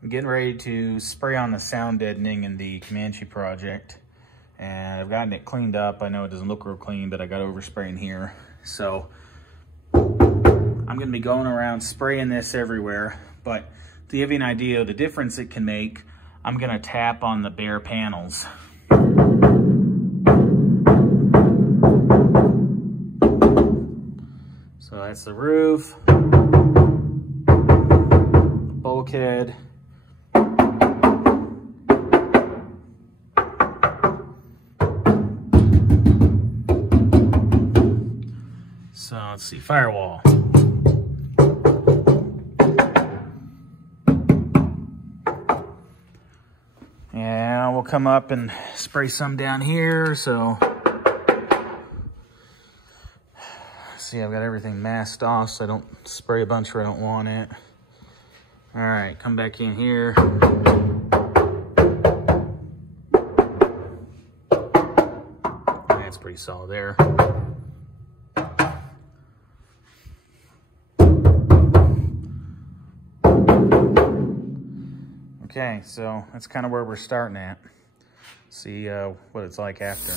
I'm getting ready to spray on the sound deadening in the Comanche project, and I've gotten it cleaned up. I know it doesn't look real clean, but I got overspray in here. So I'm gonna be going around spraying this everywhere, but to give you an idea of the difference it can make, I'm gonna tap on the bare panels. So that's the roof, the bulkhead, so let's see, firewall. And we'll come up and spray some down here. So see, I've got everything masked off so I don't spray a bunch where I don't want it. All right, come back in here. That's pretty solid there. Okay, so that's kind of where we're starting at. See what it's like after.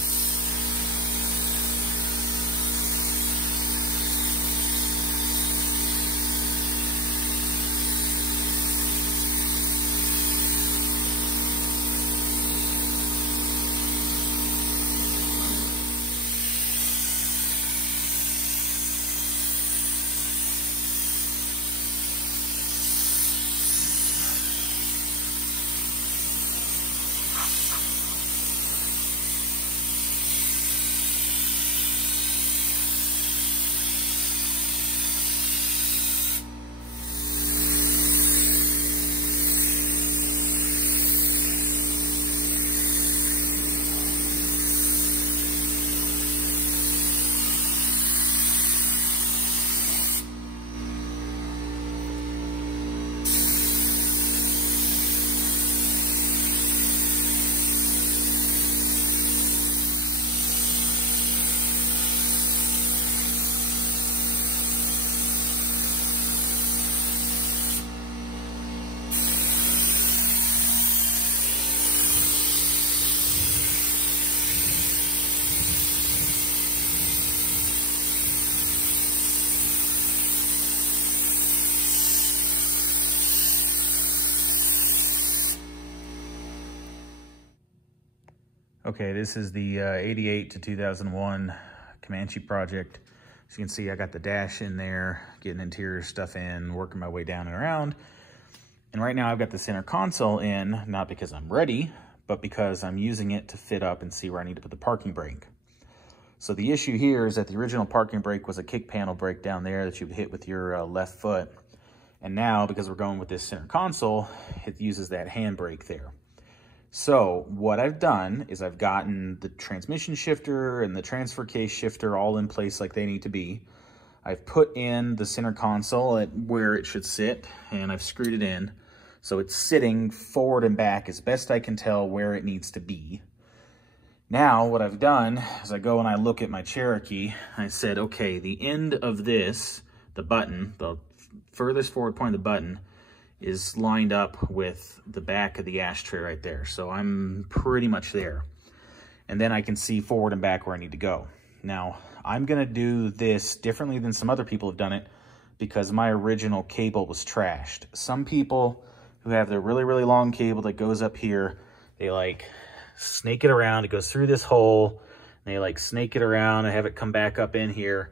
Okay, this is the 88 to 2001 Comanche project. As you can see, I got the dash in there, getting interior stuff in, working my way down and around. And right now I've got the center console in, not because I'm ready, but because I'm using it to fit up and see where I need to put the parking brake. So the issue here is that the original parking brake was a kick panel brake down there that you would hit with your left foot. And now, because we're going with this center console, it uses that hand brake there. So what I've done is I've gotten the transmission shifter and the transfer case shifter all in place like they need to be. I've put in the center console at where it should sit, and I've screwed it in. So it's sitting forward and back as best I can tell where it needs to be. Now what I've done is I go and I look at my Cherokee. I said, okay, the end of this, the button, the furthest forward point of the button, is lined up with the back of the ashtray right there. So I'm pretty much there. And then I can see forward and back where I need to go. Now, I'm gonna do this differently than some other people have done it because my original cable was trashed. Some people who have their really, really long cable that goes up here, they like snake it around, it goes through this hole, and they like snake it around and have it come back up in here,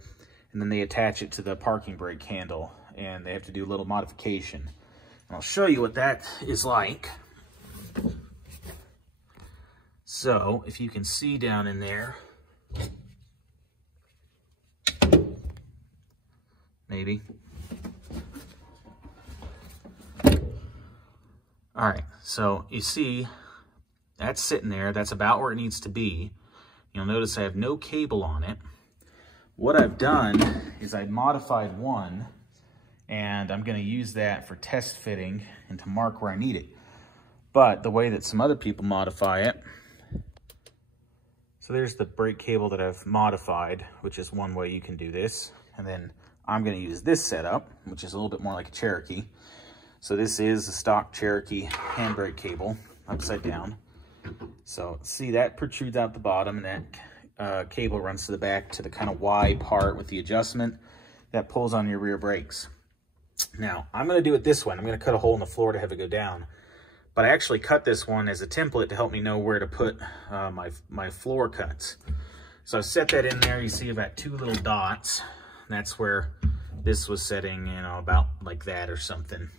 and then they attach it to the parking brake handle, and they have to do a little modification. I'll show you what that is like. So, if you can see down in there, maybe. All right, so you see, that's sitting there. That's about where it needs to be. You'll notice I have no cable on it. What I've done is I modified one, and I'm gonna use that for test fitting and to mark where I need it. But the way that some other people modify it, so there's the brake cable that I've modified, which is one way you can do this. And then I'm gonna use this setup, which is a little bit more like a Cherokee. So this is a stock Cherokee handbrake cable, upside down. So see, that protrudes out the bottom, and that cable runs to the back to the kind of Y part with the adjustment that pulls on your rear brakes. Now, I'm going to do it this way. I'm going to cut a hole in the floor to have it go down. But I actually cut this one as a template to help me know where to put my floor cuts. So I set that in there. You see about 2 little dots. That's where this was setting, you know, about like that or something.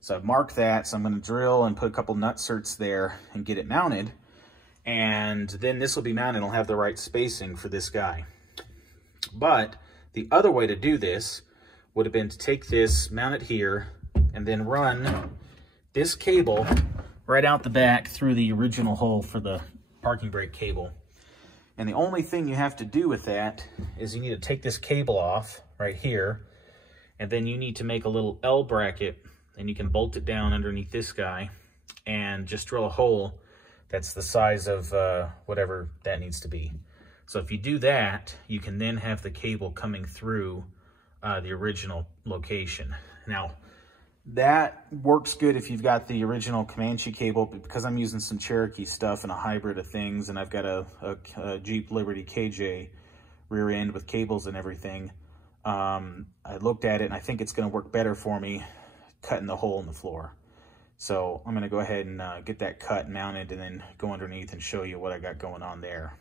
So I've marked that. So I'm going to drill and put a couple nut certs there and get it mounted. And then this will be mounted. It'll have the right spacing for this guy. But the other way to do this would have been to take this, mount it here, and then run this cable right out the back through the original hole for the parking brake cable. And the only thing you have to do with that is you need to take this cable off right here, and then you need to make a little L bracket, and you can bolt it down underneath this guy and just drill a hole that's the size of whatever that needs to be. So if you do that, you can then have the cable coming through the original location. Now, that works good if you've got the original Comanche cable, but because I'm using some Cherokee stuff and a hybrid of things, and I've got a Jeep Liberty KJ rear end with cables and everything, I looked at it and I think it's going to work better for me cutting the hole in the floor. So I'm going to go ahead and get that cut and mounted, and then go underneath and show you what I got going on there.